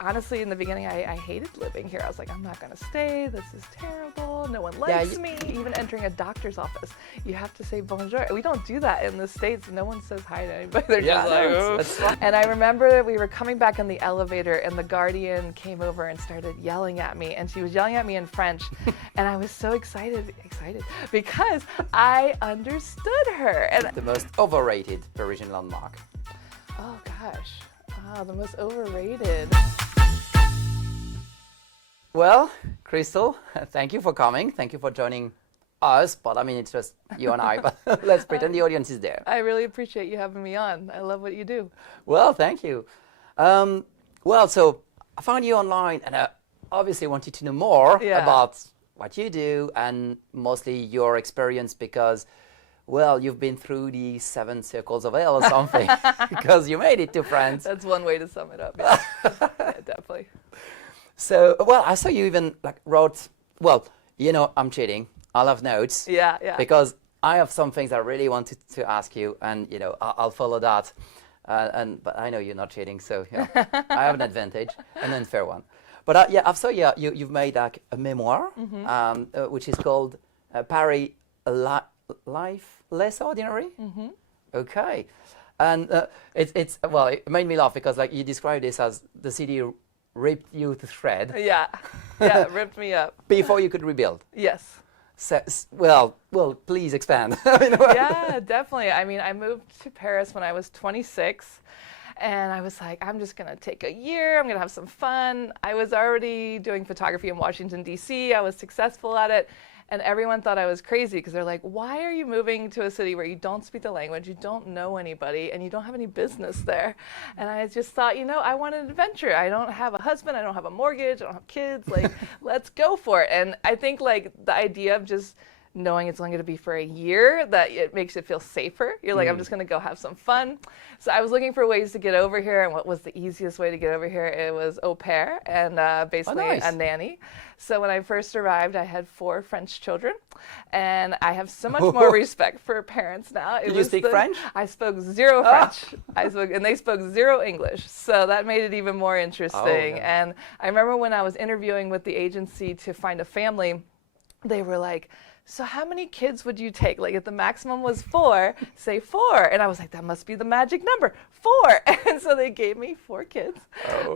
honestly, in the beginning, I hated living here. I was like, I'm not going to stay. This is terrible. No one likes me. Even entering a doctor's office, you have to say bonjour. We don't do that in the States. No one says hi to anybody. They're just like, oh. And I remember we were coming back in the elevator, and the guardian came over and started yelling at me. And she was yelling at me in French. And I was so excited because I understood her. And the most overrated Parisian landmark. Oh, gosh. Oh, the most overrated. Well, Krystal, thank you for coming. Thank you for joining us. But I mean, it's just you and I. But let's pretend the audience is there. I really appreciate you having me on. I love what you do. Well, thank you. Well, so I found you online, and I obviously wanted to know more about what you do and mostly your experience because, well, you've been through the 7 circles of hell or something because you made it to France. That's one way to sum it up. Yeah, yeah, definitely. So, well, I saw you even wrote, well, you know, I'm cheating. I love notes. Yeah. Because I have some things I really wanted to ask you, and, you know, I'll follow that. But I know you're not cheating, so you know, I have an advantage, an unfair one. But yeah, I saw you've made like a memoir, which is called Paris, Life Less Ordinary. Okay. And well, it made me laugh because like you described this as the city ripped you to shred. Yeah, it ripped me up. Before you could rebuild. Yes. So, well, please expand. Yeah, definitely. I mean, I moved to Paris when I was 26, and I was like, I'm just going to take a year. I'm going to have some fun. I was already doing photography in Washington, D.C. I was successful at it. And everyone thought I was crazy because they're like, why are you moving to a city where you don't speak the language, you don't know anybody, and you don't have any business there? And I just thought, you know, I want an adventure. I don't have a husband, I don't have a mortgage, I don't have kids, like, let's go for it. And I think like the idea of just knowing it's only going to be for a year, that it makes it feel safer. You're like, I'm just going to go have some fun. So I was looking for ways to get over here, and what was the easiest way to get over here? It was au pair and basically a nanny. So when I first arrived, I had 4 French children, and I have so much more respect for parents now. Did you speak French? I spoke 0 French. And they spoke 0 English. So that made it even more interesting. And I remember when I was interviewing with the agency to find a family, they were like, so how many kids would you take? Like if the maximum was 4, say 4. And I was like, that must be the magic number, 4. And so they gave me 4 kids.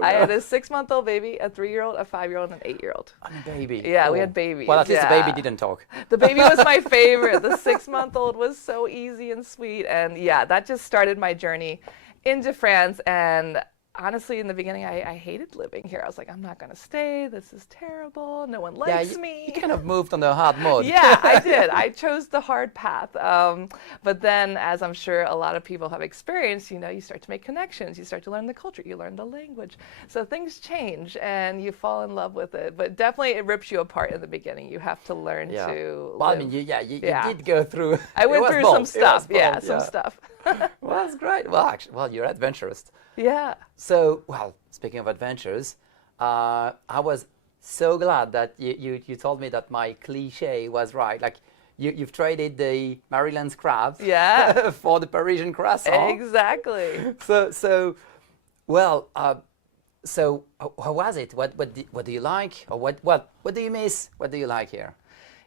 I had a 6-month-old baby, a 3-year-old, a 5-year-old, and an 8-year-old. And a baby. Yeah, we had babies. Well, at least the baby didn't talk. The baby was my favorite. The 6-month-old was so easy and sweet. And yeah, that just started my journey into France. And honestly, in the beginning, I hated living here. I was like, I'm not going to stay. This is terrible. No one likes me. You kind of moved on the hard mode. Yeah, I did. I chose the hard path. But then, as I'm sure a lot of people have experienced, you know, you start to make connections. You start to learn the culture. You learn the language. So things change, and you fall in love with it. But definitely, it rips you apart in the beginning. You have to learn to Well, live. I mean, you did go through. I went through some stuff. Some stuff. Well, that's great. Well, actually, you're adventurous. Yeah. So, well, speaking of adventures, I was so glad that you told me that my cliche was right. Like, you've traded the Maryland's crabs for the Parisian croissant. Exactly. So how was it? What do you like? Or what do you miss? What do you like here?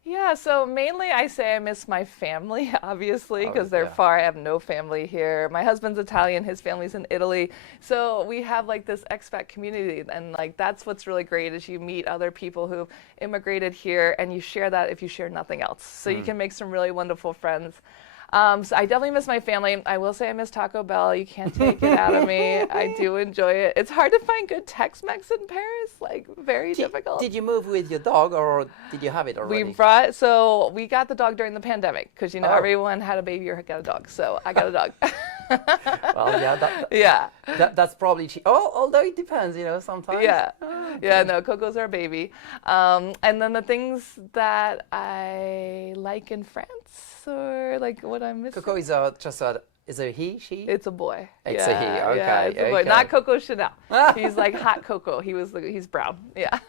Yeah, so mainly I say I miss my family, obviously, because they're far. I have no family here. My husband's Italian, his family's in Italy. So we have like this expat community, and like that's what's really great is you meet other people who've immigrated here, and you share that if you share nothing else. So you can make some really wonderful friends. So I definitely miss my family. I will say I miss Taco Bell. You can't take it out of me. I do enjoy it. It's hard to find good Tex-Mex in Paris, like very difficult. Did you move with your dog or did you have it already? We got the dog during the pandemic because, you know, everyone had a baby or got a dog. So I got a dog. Well, that's probably cheap. Oh, although it depends, you know, sometimes. Yeah, no, Coco's our baby. And then the things that I like in France or like what I'm missing. Coco is is a he, she? It's a boy. It's a he, okay. Yeah, it's a boy. Not Coco Chanel. He's like hot cocoa. He's brown. Yeah.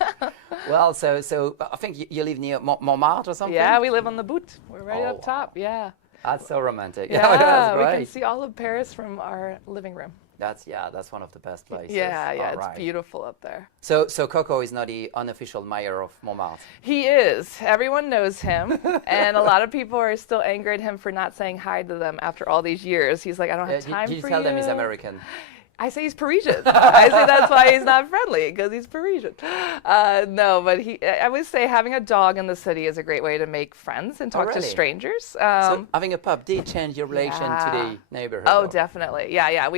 Well, so I think you live near Montmartre or something? Yeah, we live on the Butte. We're right up top, yeah. That's so romantic. Yeah, That's great. We can see all of Paris from our living room. That's one of the best places. Yeah, All it's right. beautiful up there. So Coco is not the unofficial mayor of Montmartre. He is. Everyone knows him, and a lot of people are still angry at him for not saying hi to them after all these years. He's like, I don't have time You for tell you. them he's American. I say he's Parisian. I say that's why he's not friendly, because he's Parisian. No, but I would say having a dog in the city is a great way to make friends and talk to really? strangers. So having a pup did change your relation to the neighborhood. Oh, though. definitely. Yeah.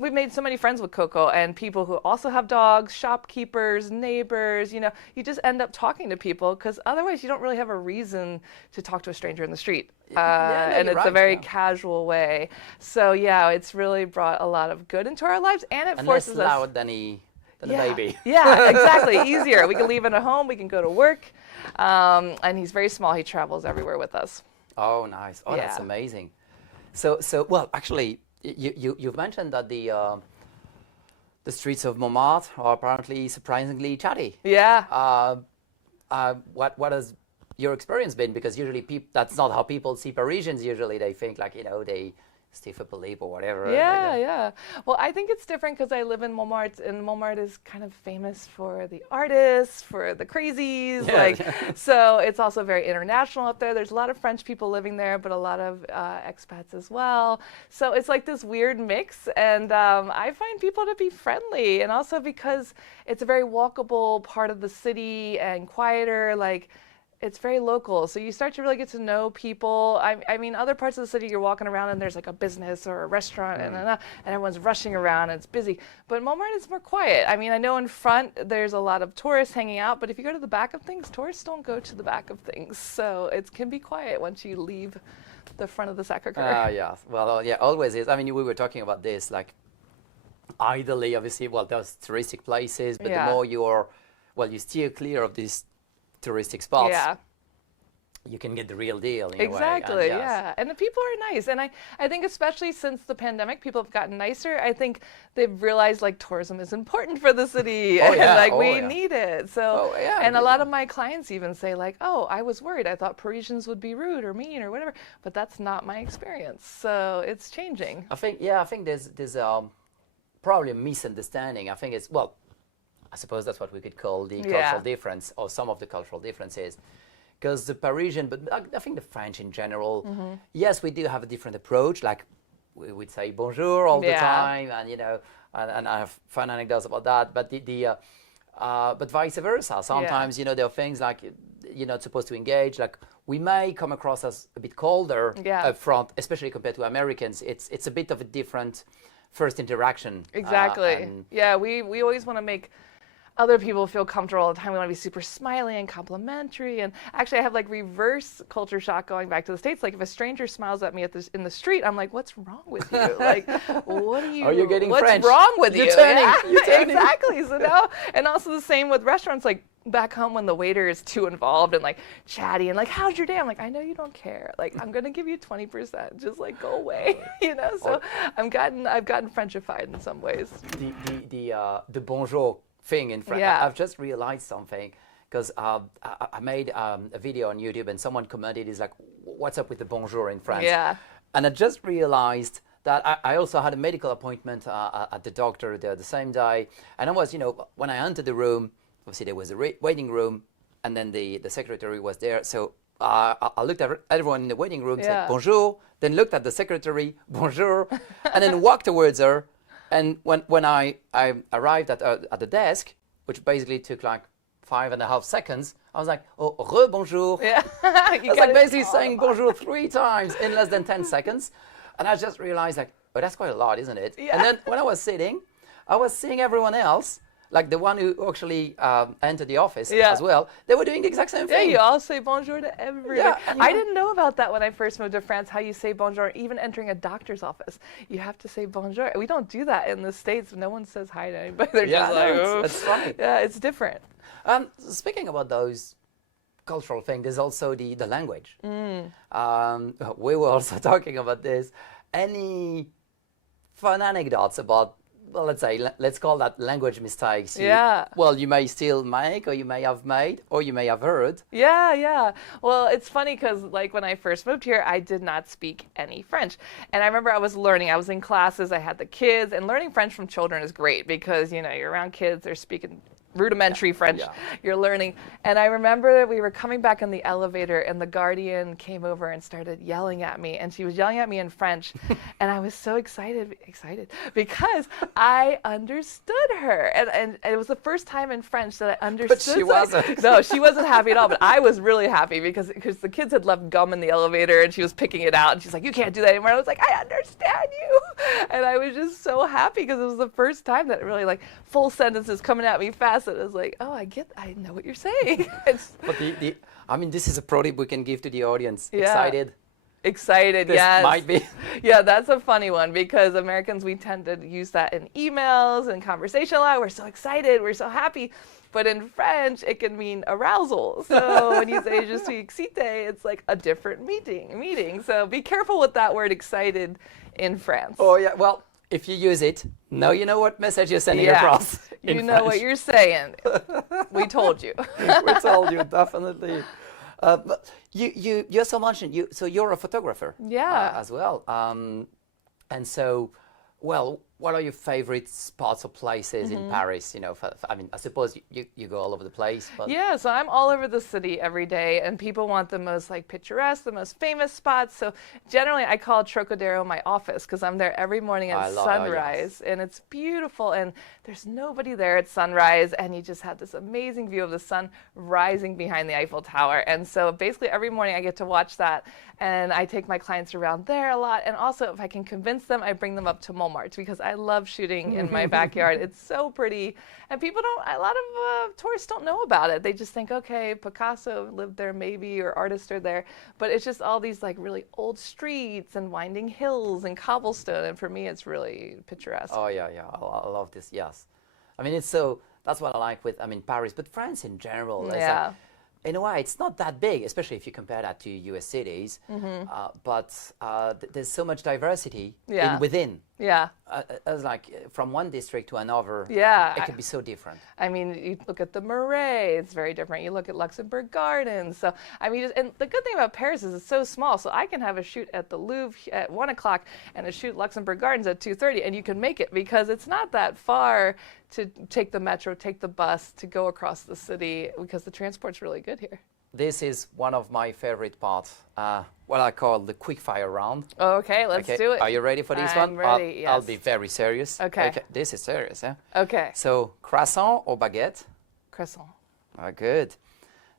We've made so many friends with Coco, and people who also have dogs, shopkeepers, neighbors. You just end up talking to people, because otherwise you don't really have a reason to talk to a stranger in the street. And it's a very casual way. So yeah, it's really brought a lot of good into our lives, and it forces less us. loud than a baby. Yeah, exactly. Easier. We can leave it at home. We can go to work. And he's very small. He travels everywhere with us. Oh, nice. Oh, that's amazing. So well, actually, you've mentioned that the streets of Montmartre are apparently surprisingly chatty. Yeah. What has your experience been? Because usually that's not how people see Parisians. Usually they think like, they stiff upper lip or whatever. Yeah. Well, I think it's different because I live in Montmartre, and Montmartre is kind of famous for the artists, for the crazies. So it's also very international up there. There's a lot of French people living there, but a lot of expats as well. So it's like this weird mix, and I find people to be friendly, and also because it's a very walkable part of the city and quieter, it's very local, so you start to really get to know people. I mean, other parts of the city, you're walking around and there's like a business or a restaurant, and everyone's rushing around and it's busy. But Montmartre is more quiet. I mean, I know in front there's a lot of tourists hanging out, but if you go to the back of things, tourists don't go to the back of things. So it can be quiet once you leave the front of the Sacré-Cœur. Yeah. Well, yeah, always is. I mean, we were talking about this, ideally, obviously, well, there's touristic places, but the more you steer clear of these touristic spots, you can get the real deal in exactly, a way. Yeah. And the people are nice. And I think especially since the pandemic, people have gotten nicer. I think they've realized tourism is important for the city. We need it. So, and a lot of my clients even say I was worried. I thought Parisians would be rude or mean or whatever, but that's not my experience. So it's changing. I think there's probably a misunderstanding. I think it's, I suppose that's what we could call the cultural difference, or some of the cultural differences. Because the Parisian, but I think the French in general, yes, we do have a different approach. We would say bonjour all the time, and I have fun anecdotes about that. But but vice versa. Sometimes there are things you're not supposed to engage. We may come across as a bit colder up front, especially compared to Americans. It's a bit of a different first interaction. Exactly. We always want to make other people feel comfortable all the time. We want to be super smiley and complimentary. And actually, I have reverse culture shock going back to the States. If a stranger smiles at me in the street, I'm like, "What's wrong with you? What are you? Are you getting what's French? wrong with You're you?" turning. You're turning. Exactly. So now, and also the same with restaurants. Back home, when the waiter is too involved and chatty and how's your day? I'm I know you don't care. I'm gonna give you 20%. Just go away. So I've gotten Frenchified in some ways. The bonjour thing in French. Yeah. I've just realized something, because I made a video on YouTube and someone commented, is what's up with the bonjour in France? Yeah. And I just realized that I also had a medical appointment at the doctor the same day. And I was, when I entered the room, obviously there was a waiting room, and then the secretary was there. So I looked at everyone in the waiting room, said bonjour, then looked at the secretary, bonjour, and then walked towards her. And when I arrived at the desk, which basically took 5.5 seconds, I was oh, re-bonjour. Yeah. I was basically saying bonjour 3 times in less than 10 seconds. And I just realized oh, that's quite a lot, isn't it? Yeah. And then when I was sitting, I was seeing everyone else, the one who actually entered the office as well. They were doing the exact same thing. Yeah, you all say bonjour to everyone. Yeah, I didn't know about that when I first moved to France, how you say bonjour, even entering a doctor's office. You have to say bonjour. We don't do that in the States. No one says hi to anybody. They're just it's funny. Yeah, it's different. Speaking about those cultural things, there's also the language. We were also talking about this. Any fun anecdotes about well, let's call that language mistakes. Yeah. Well, you may still make, or you may have made, or you may have heard. Yeah. Well, it's funny because like when I first moved here, I did not speak any French. And I remember I was learning. I was in classes. I had the kids. And learning French from children is great because, you know, you're around kids. They're speaking rudimentary French. Yeah. You're learning. And I remember that we were coming back in the elevator and the guardian came over and started yelling at me. And she was yelling at me in French. And I was so excited because I understood her. And it was the first time in French that I understood. But she wasn't. No, she wasn't happy at all. But I was really happy because the kids had left gum in the elevator and she was picking it out. And she's like, you can't do that anymore. I was like, I understand you. And I was just so happy because it was the first time that really like full sentences coming at me fast. And I was like, oh, I know what you're saying. But I mean, this is a pro tip we can give to the audience. Yeah. Excited, This yes. might be. Yeah, that's a funny one because Americans, we tend to use that in emails and conversation a lot. We're so excited, we're so happy. But in French, it can mean arousal. So when you say je suis excité, it's like a different meeting. So be careful with that word excited in France. Oh, yeah. Well, if you use it, now you know what message you're sending Yeah. across. You know what you're saying. We told you. We told you, definitely. But you also mentioned so you're a photographer. Yeah. As well. And so, well, what are your favorite spots or places in Paris? You know, I mean, I suppose you go all over the place. But Yeah, so I'm all over the city every day, and people want the most like picturesque, the most famous spots. So generally, I call Trocadero my office because I'm there every morning at sunrise, and it's beautiful. And there's nobody there at sunrise, and you just have this amazing view of the sun rising behind the Eiffel Tower. And so basically, every morning I get to watch that, and I take my clients around there a lot. And also, if I can convince them, I bring them up to Montmartre because I love shooting in my backyard. It's so pretty, and a lot of tourists don't know about it. They just think, okay, Picasso lived there maybe, or artists are there, but it's just all these like really old streets and winding hills and cobblestone, and for me it's really picturesque. Oh yeah, I love this. Yes, I mean that's what I like with Paris, but France in general. Yeah. In a way, it's not that big, especially if you compare that to U.S. cities. But there's so much diversity within. Yeah. It's like from one district to another. Yeah. It can be so different. I mean, you look at the Marais, it's very different. You look at Luxembourg Gardens. So, I mean, and the good thing about Paris is it's so small. So I can have a shoot at the Louvre at 1 o'clock and a shoot at Luxembourg Gardens at 2:30, and you can make it because it's not that far to take the metro, take the bus, to go across the city because the transport's really good here. This is one of my favorite parts, what I call the quickfire round. Okay, let's do it. Are you ready for this one? I'm ready, yes. I'll be very serious. Okay. This is serious, yeah? Okay. So, croissant or baguette? Croissant. Good.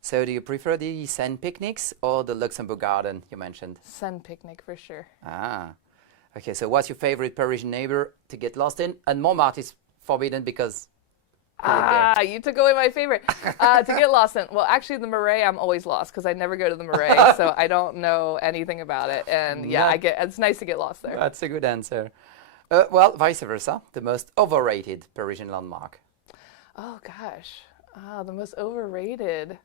So, do you prefer the Seine picnics or the Luxembourg Garden you mentioned? Sun picnic for sure. Okay, so what's your favorite Parisian neighbor to get lost in? And Montmartre is forbidden because you took away my favorite. To get lost in. Well, actually, the Marais, I'm always lost because I never go to the Marais, so I don't know anything about it. And yeah, it's nice to get lost there. That's a good answer. Well, vice versa, the most overrated Parisian landmark. Oh gosh, the most overrated,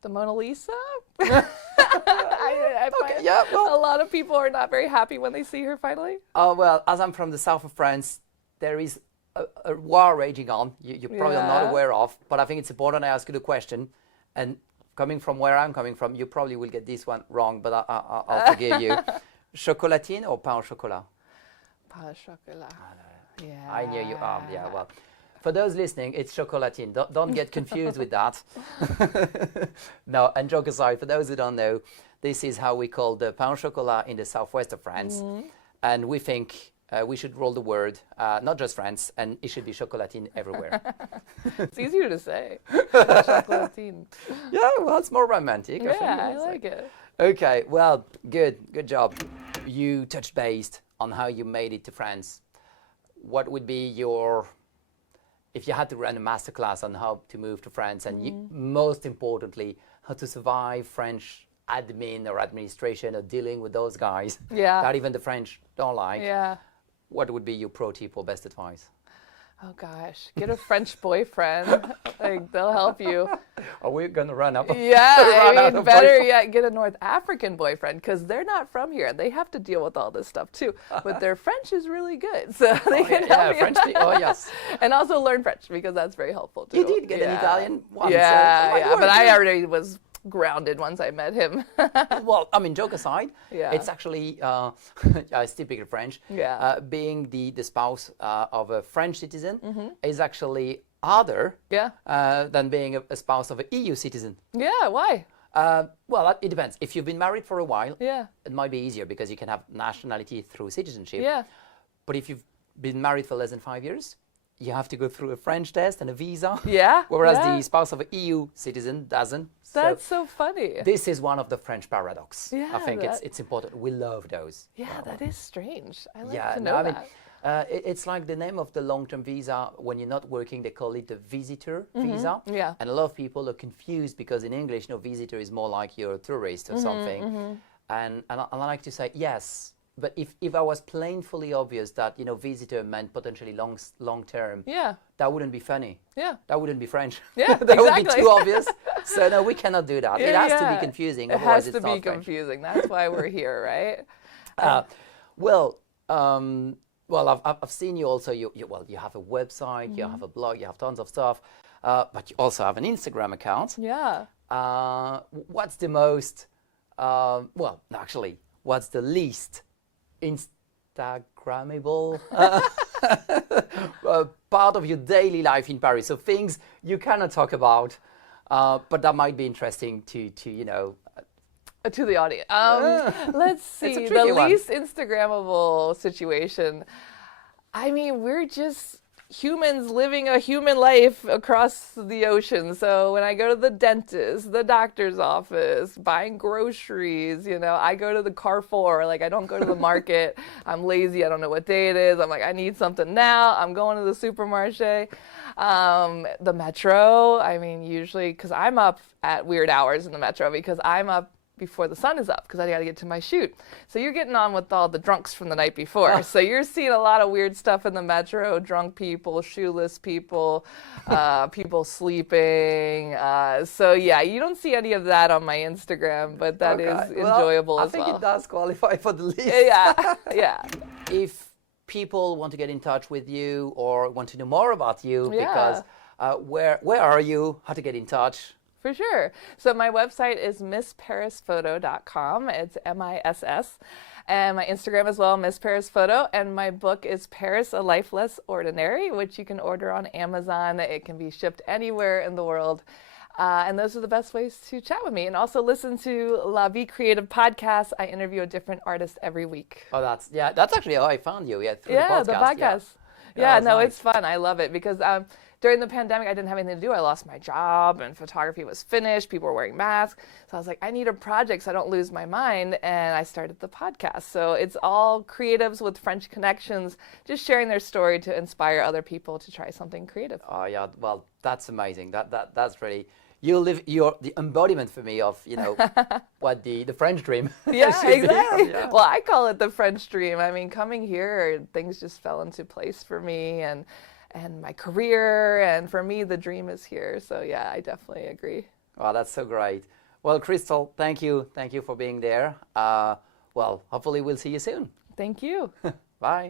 the Mona Lisa. I find a lot of people are not very happy when they see her finally. Oh well, as I'm from the south of France, there is a war raging on. You probably are not aware of, but I think it's important I ask you the question. And coming from where I'm coming from, you probably will get this one wrong, but I'll forgive you. Chocolatine or pain au chocolat? Pain au chocolat. Yeah. I knew you. Well, for those listening, it's chocolatine. Don't get confused with that. No, and joke aside, for those who don't know, this is how we call the pain au chocolat in the southwest of France. And we think we should roll the word, not just France, and it should be chocolatine everywhere. It's easier to say. Chocolatine. Yeah, well, it's more romantic. I like it. Okay, well, good job. You touched base on how you made it to France. What would be if you had to run a masterclass on how to move to France, and most importantly, how to survive French admin or administration or dealing with those guys that even the French don't like. Yeah. What would be your pro tip or best advice? Oh gosh, get a French boyfriend. Like they'll help you. Are we gonna run up? Yeah, run I out mean, of better boyfriend? yet, get a North African boyfriend because they're not from here. They have to deal with all this stuff too. But their French is really good, so they can help you. French. Oh yes. And also learn French because that's very helpful too. You did get an Italian once. Yeah, so, like, yeah, but we're I good. already was grounded once I met him. Well, I mean, joke aside, Yeah. it's actually it's typical French. Yeah. Being the spouse of a French citizen is actually harder Yeah. than being a spouse of an EU citizen. Yeah, why? Well, it depends. If you've been married for a while, Yeah. it might be easier because you can have nationality through citizenship. Yeah. But if you've been married for less than 5 years, you have to go through a French test and a visa. Yeah. Whereas yeah. the spouse of an EU citizen doesn't. That's So so funny. this is one of the French paradox. Yeah, I think that- it's important. We love those. Yeah, that is strange. I like Yeah, to no, know I mean, that. it's like the name of the long-term visa. When you're not working, they call it the visitor visa. Yeah. And a lot of people are confused because in English, visitor is more like you're a tourist or something. And I like to say, yes, but if I was plainly obvious that, visitor meant potentially long-term, Yeah. that wouldn't be funny. Yeah. That wouldn't be French. Yeah, That would be exactly. too obvious. So no, we cannot do that. It Yeah, has to yeah. be confusing. It Otherwise, has it's to be not French. confusing. That's why we're here, right? I've seen you also. You have a website, you have a blog, you have tons of stuff, but you also have an Instagram account. Yeah. What's the most? What's the least Instagrammable part of your daily life in Paris? So things you cannot talk about, but that might be interesting to To the audience. Let's see. The tricky one. least Instagrammable situation. I mean, we're just humans living a human life across the ocean. So when I go to the dentist, the doctor's office, buying groceries, I go to the Carrefour. Like, I don't go to the market. I'm lazy. I don't know what day it is. I'm like, I need something now. I'm going to the supermarché. The metro. I mean, usually, because I'm up at weird hours in the metro because I'm up before the sun is up because I got to get to my shoot. So you're getting on with all the drunks from the night before. So you're seeing a lot of weird stuff in the metro, drunk people, shoeless people, people sleeping. So yeah, you don't see any of that on my Instagram, but that is enjoyable as well. I think it does qualify for the list. Yeah, yeah. If people want to get in touch with you or want to know more about you, Yeah. because where are you? How to get in touch? For sure. So my website is missparisphoto.com. It's MISS. And my Instagram as well, Miss Paris Photo. And my book is Paris, A Life Less Ordinary, which you can order on Amazon. It can be shipped anywhere in the world. And those are the best ways to chat with me. And also listen to La Vie Creative podcast. I interview a different artist every week. Oh, that's actually how I found you. Yeah, through The podcast. Yeah, Yeah, that's no, nice. it's fun. I love it because during the pandemic, I didn't have anything to do. I lost my job and photography was finished. People were wearing masks. So I was like, I need a project so I don't lose my mind. And I started the podcast. So it's all creatives with French connections, just sharing their story to inspire other people to try something creative. Oh yeah, well, that's amazing. That's really you're the embodiment for me of what the French dream. Yeah, should be. exactly. Yeah. Well, I call it the French dream. I mean, coming here, things just fell into place for me and my career. And for me, the dream is here. So yeah, I definitely agree. Wow, that's so great. Well, Krystal, thank you for being there. Hopefully we'll see you soon. Thank you. Bye.